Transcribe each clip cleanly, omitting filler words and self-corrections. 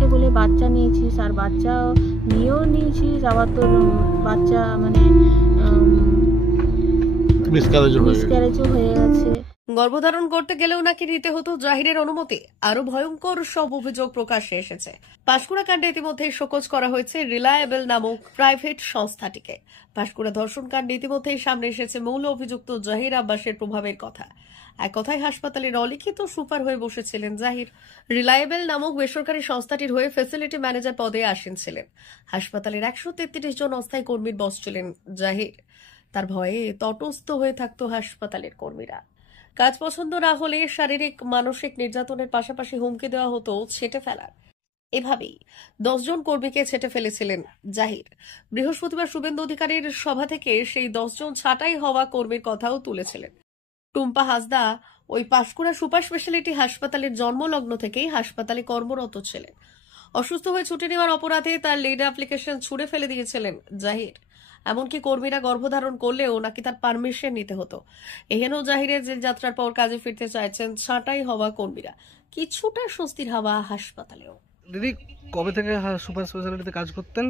কাকে বলে বাচ্চা নিয়েছিস, আর বাচ্চা নিয়েও নিয়েছিস, আবার তোর বাচ্চা মানে মিসক্যারেজও হয়ে গেছে। গর্ভধারণ করতে গেলেও নাকি নিতে হতো জাহিরের অনুমতি। আরো ভয়ঙ্কর সব অভিযোগ প্রকাশ্যে এসেছে। পাঁশকুড়া কাণ্ডে ইতিমধ্যেই শোকজ করা হয়েছে রিলায়েবল নামক প্রাইভেট সংস্থাটিকে। পাঁশকুড়া ধর্ষণ কাণ্ডে ইতিমধ্যেই সামনে এসেছে মূল অভিযুক্ত জাহির আব্বাসের প্রভাবের কথা। এক কথায় হাসপাতালের অলিখিত সুপার হয়ে বসেছিলেন জাহির। রিলায়েবল নামক বেসরকারি সংস্থাটির হয়ে ফ্যাসিলিটি ম্যানেজার পদে আসীন ছিলেন। হাসপাতালের 133 জন অস্থায়ী কর্মীর বস ছিলেন জাহির। তার ভয়ে তটস্থ হয়ে থাকতো হাসপাতালের কর্মীরা। কাজ পছন্দ না হলে শারীরিক মানসিক নির্যাতনের পাশাপাশি হুমকি দেওয়া হতো ছেঁটে ফেলার। এভাবেই 10 জন কর্মীকে ছেঁটে ফেলেছিলেন জাহির। বৃহস্পতিবার শুভেন্দু অধিকারীর সভা থেকে সেই 10 জন ছাঁটাই হওয়া কর্মীর কথাও তুলেছিলেন। টুম্পা হাসদা ওই পাঁশকুড়া সুপার স্পেশালিটি হাসপাতালের জন্মলগ্ন থেকেই হাসপাতালে কর্মরত ছিলেন। অসুস্থ হয়ে ছুটি নেওয়ার অপরাধে তার লিড অ্যাপ্লিকেশন ছুঁড়ে ফেলে দিয়েছিলেন জাহির। এমনকি কর্মীরা গর্ভধারণ করলেও নাকি তার পারমিশন নিতে হতো। এহেন জাহিরের জেল যাত্রার পর কাজে ফিরতে চাইছেন ছাঁটাই হওয়া কর্মীরা। কিছুটা স্বস্তির হাওয়া হাসপাতালেও। দিদি, কবে থেকে সুপার স্পেশালিটিতে কাজ করতেন?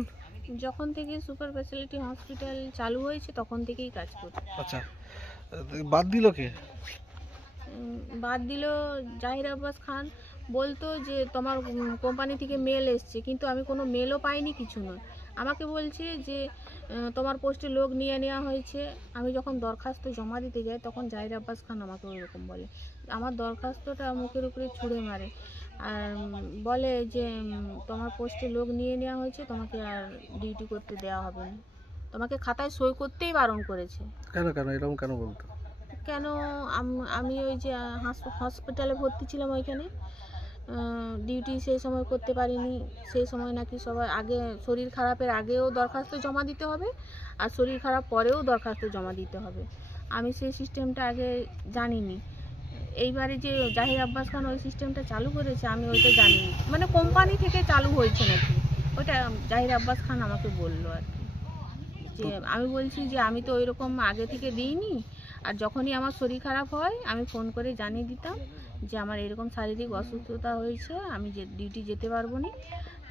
যখন থেকে সুপার স্পেশালিটি হসপিটাল চালু হয়েছে তখন থেকেই কাজ করতাম। আচ্ছা, বাদ দিল কে? বাদ দিল জাহির আব্বাস খান। বলতো যে তোমার কোম্পানি থেকে মেল এসছে, কিন্তু আমি কোনো মেলও পাইনি, কিছু নয়। আমাকে বলছে যে তোমার পোস্টে লোক নিয়ে নেওয়া হয়েছে। আমি যখন দরখাস্ত জমা দিতে যাই তখন জাহির আব্বাস খান আমাকে ওইরকম বলে। আমার দরখাস্তটা মুখের উপরে ছুঁড়ে মারে আর বলে যে তোমার পোস্টে লোক নিয়ে নেওয়া হয়েছে, তোমাকে আর ডিউটি করতে দেওয়া হবে না, তোমাকে খাতায় সই করতেই বারণ করেছে। কেন এরকম কেন বলতো? কেন, আমি ওই যে হসপিটালে ভর্তি ছিলাম, ওইখানে ডিউটি সেই সময় করতে পারিনি। সেই সময় নাকি সবাই আগে শরীর খারাপের আগেও দরখাস্ত জমা দিতে হবে আর শরীর খারাপ পরেও দরখাস্ত জমা দিতে হবে। আমি সেই সিস্টেমটা আগে জানিনি। এইবারে যে জাহির আব্বাস খান ওই সিস্টেমটা চালু করেছে আমি ওইটা জানিনি, মানে কোম্পানি থেকে চালু হয়েছে নাকি, ওইটা জাহির আব্বাস খান আমাকে বললো আর কি। যে আমি বলছি যে আমি তো ওইরকম আগে থেকে দিইনি, আর যখনই আমার শরীর খারাপ হয় আমি ফোন করে জানিয়ে দিতাম যে আমার এরকম শারীরিক অসুস্থতা হয়েছে, আমি ডিউটি যেতে পারবো না।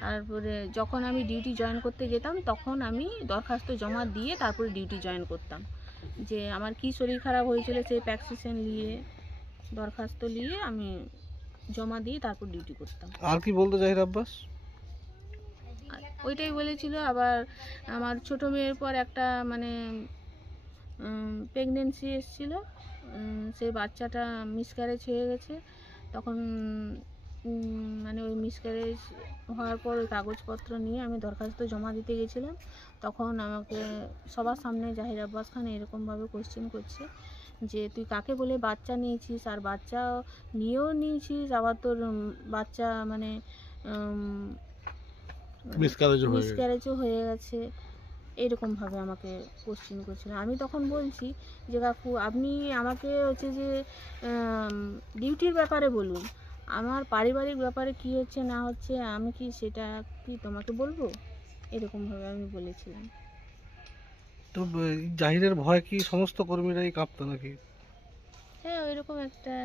তারপরে যখন আমি ডিউটি জয়েন করতে যেতাম তখন আমি দরখাস্ত জমা দিয়ে তারপরে ডিউটি জয়েন করতাম। যে আমার কি শরীর খারাপ হয়েছিল সেই প্রেসক্রিপশন নিয়ে দরখাস্ত নিয়ে আমি জমা দিয়ে তারপর ডিউটি করতাম। আর কি বলতো জাহির আব্বাস? ওইটাই বলেছিল। আবার আমার ছোট মেয়ের পর একটা মানে প্রেগনেন্সি এসেছিল, সেই বাচ্চাটা মিসক্যারেজ হয়ে গেছে। তখন মানে ওই মিসক্যারেজ হওয়ার পর ওই কাগজপত্র নিয়ে আমি দরখাস্ত জমা দিতে গেছিলাম। তখন আমাকে সবার সামনে জাহির আব্বাস খান এরকমভাবে কোশ্চেন করছে যে তুই কাকে বলে বাচ্চা নিয়েছিস, আর বাচ্চা নিয়েও নিয়েছিস, আবার তোর বাচ্চা মানে মিসক্যারেজও হয়ে গেছে। এরকমভাবে আমাকে কোশ্চেন করছিল। আমি তখন বলছি যে কাকু আপনি আমাকে হচ্ছে যে ডিউটির ব্যাপারে বলুন, আমার পারিবারিক ব্যাপারে কি হচ্ছে না হচ্ছে আমি কি সেটা কি তোমাকে বলবো, এরকমভাবে আমি বলেছিলাম। তো জাহিরের ভয় কি সমস্ত কর্মীরাই কাঁপতো নাকি? হ্যাঁ, ওইরকম একটা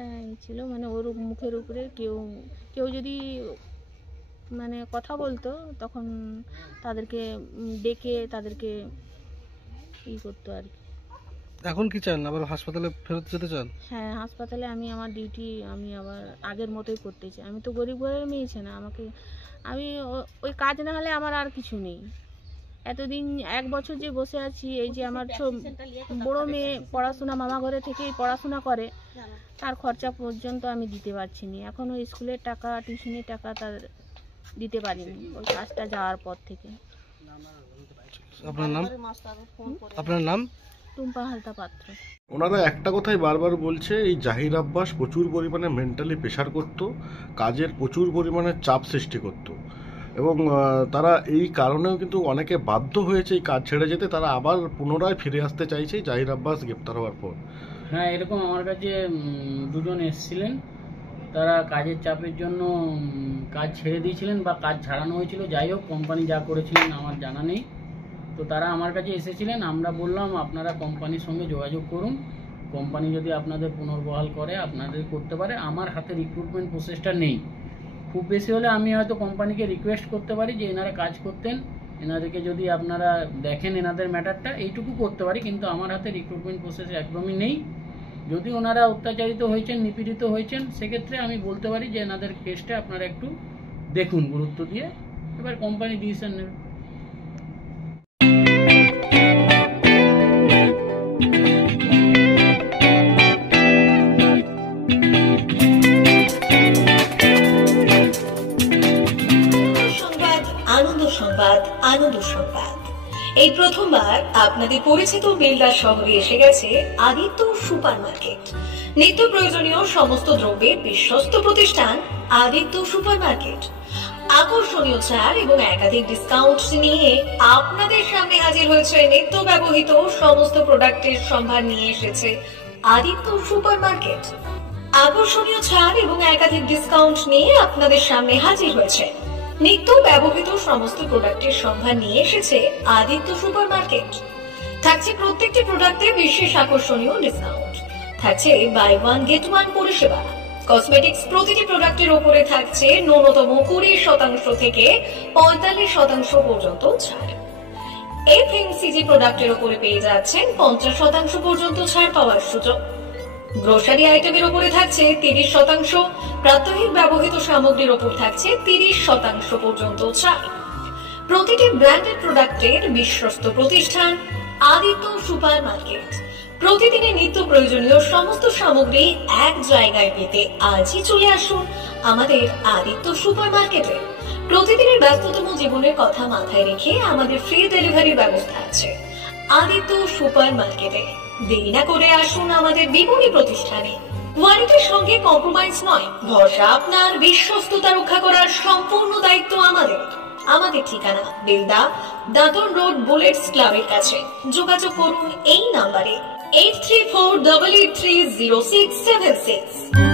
ছিল, মানে ওর মুখের উপরে কেউ যদি মানে কথা বলতো তখন তাদেরকে ডেকে তাদেরকে ই করতো আর কি। এখন কি চান, আবার হাসপাতালে ফেরত যেতে চান? হ্যাঁ, হাসপাতালে আমি আমার ডিউটি আমি আবার আগের মতোই করতে চাই। আমি তো গরিব ঘরের মেয়ে না, আমাকে আমি ওই কাজ না হলে আমার আর কিছু নেই। এতদিন 1 বছর যে বসে আছি, এই যে আমার বড় মেয়ে পড়াশোনা মামা ঘরে থেকেই পড়াশোনা করে, তার খরচা পর্যন্ত আমি দিতে পারছি না। এখন ওই স্কুলের টাকা টিউশনের টাকা তার দিতে পারিনি ওই কাজটা যাওয়ার পর থেকে। আপনার নাম? টুম্পা হালতা পাত্র। ওনারা একটা কথাই বারবার বলছে, এই জাহির আব্বাস প্রচুর পরিমাণে মেন্টালি প্রেশার করত, কাজের প্রচুর পরিমাণে চাপ সৃষ্টি করত, এবং তারা এই কারণেও কিন্তু অনেকে বাধ্য হয়েছে এই কাজ ছেড়ে যেতে। তারা আবার পুনরায় ফিরে আসতে চাইছে জাহির আব্বাস গ্রেপ্তার হওয়ার পর। হ্যাঁ, এরকম আমার কাছে 2 জন এসেছিলেন, তারা কাজের চাপের জন্য কাজ ছেড়ে দিয়েছিলেন বা কাজ ছাড়ানো হয়েছিল। যাই হোক, কোম্পানি যা করেছিলেন আমার জানা নেই। তো তারা আমার কাছে এসেছিলেন, আমরা বললাম আপনারা কোম্পানির সঙ্গে যোগাযোগ করুন, কোম্পানি যদি আপনাদের পুনর্বহাল করে আপনাদের করতে পারে। আমার হাতে রিক্রুটমেন্ট প্রসেসটা নেই, খুব বেশি হলে আমি হয়তো কোম্পানিকে রিকোয়েস্ট করতে পারি যে এনারা কাজ করতেন, এনাদেরকে যদি আপনারা দেখেন এনাদের ম্যাটারটা, এইটুকু করতে পারি। কিন্তু আমার হাতে রিক্রুটমেন্ট প্রসেস একদমই নেই। যদি ওনারা অত্যাচারিত হয়েছেন, নিপীড়িত হয়েছেন, সেক্ষেত্রে আমি বলতে পারি যে এনাদের কেসটা আপনারা একটু দেখুন গুরুত্ব দিয়ে, এবার কোম্পানি ডিসিশন নেবে। সংবাদ, আনন্দ সংবাদ, আনন্দ সংবাদ। এই প্রথমবার আপনাদের পরিচিত বেলদা শহরে এসে গেছে আদিত্য সুপার মার্কেট। নিত্য প্রয়োজনীয় সমস্ত দ্রব্যের বিশ্বস্ত প্রতিষ্ঠান আদিত্য সুপার মার্কেট। আকর্ষণীয় ছাড় এবং একাধিক ডিসকাউন্ট নিয়ে আপনাদের সামনে হাজির হয়েছে নিত্য ব্যবহৃত সমস্ত প্রোডাক্টের সম্ভার নিয়ে এসেছে আদিত্য সুপার মার্কেট। আকর্ষণীয় ছাড় এবং একাধিক ডিসকাউন্ট নিয়ে আপনাদের সামনে হাজির হয়েছে নিত্য ব্যবহৃত সমস্ত প্রোডাক্টের সম্ভার নিয়ে এসেছে আদিত্য সুপার মার্কেট। থাকছে প্রত্যেকটি প্রোডাক্টে বিশেষ আকর্ষণীয় ডিসকাউন্ট, থাকছে বাই ওয়ান গেট ওয়ান পরিষেবা। কসমেটিক্স প্রতিটি প্রোডাক্টের উপরে থাকছে ন্যূনতম 20% থেকে 45% পর্যন্ত ছাড়। এফএমসিজি প্রোডাক্টের উপরে পেয়ে যাচ্ছেন 50% পর্যন্ত ছাড় পাওয়ার সুযোগ। গ্রোসারি আইটেমের উপরে থাকছে 30%, প্রাত্যহিক ব্যবহৃত সামগ্রীর উপর থাকছে 30% পর্যন্ত ছাড়। প্রতিটি ব্র্যান্ডেড প্রোডাক্টের বিশ্বস্ত প্রতিষ্ঠান আদিত্য সুপার মার্কেট। প্রতিদিনের নিত্য প্রয়োজনীয় সমস্ত সামগ্রী এক জায়গায় পেতে আজই চলে আসুন আমাদের আদিত্য সুপার মার্কেটে। প্রতিদিনের ব্যস্ততম জীবনের কথা মাথায় রেখে আমাদের ফ্রি ডেলিভারির ব্যবস্থা আছে আদিত্য সুপার মার্কেটে। দেরি না করে আসুন আমাদের বিপণী প্রতিষ্ঠানে। কোয়ালিটির সঙ্গে কম্প্রোমাইজ নয়, ভরসা আপনার, বিশ্বস্ততা রক্ষা করার সম্পূর্ণ দায়িত্ব আমাদের। আমাদের ঠিকানা বেলদা, দাদন রোড, বুলেটস ক্লাবের কাছে। যোগাযোগ করুন এই নাম্বারে 8348830676।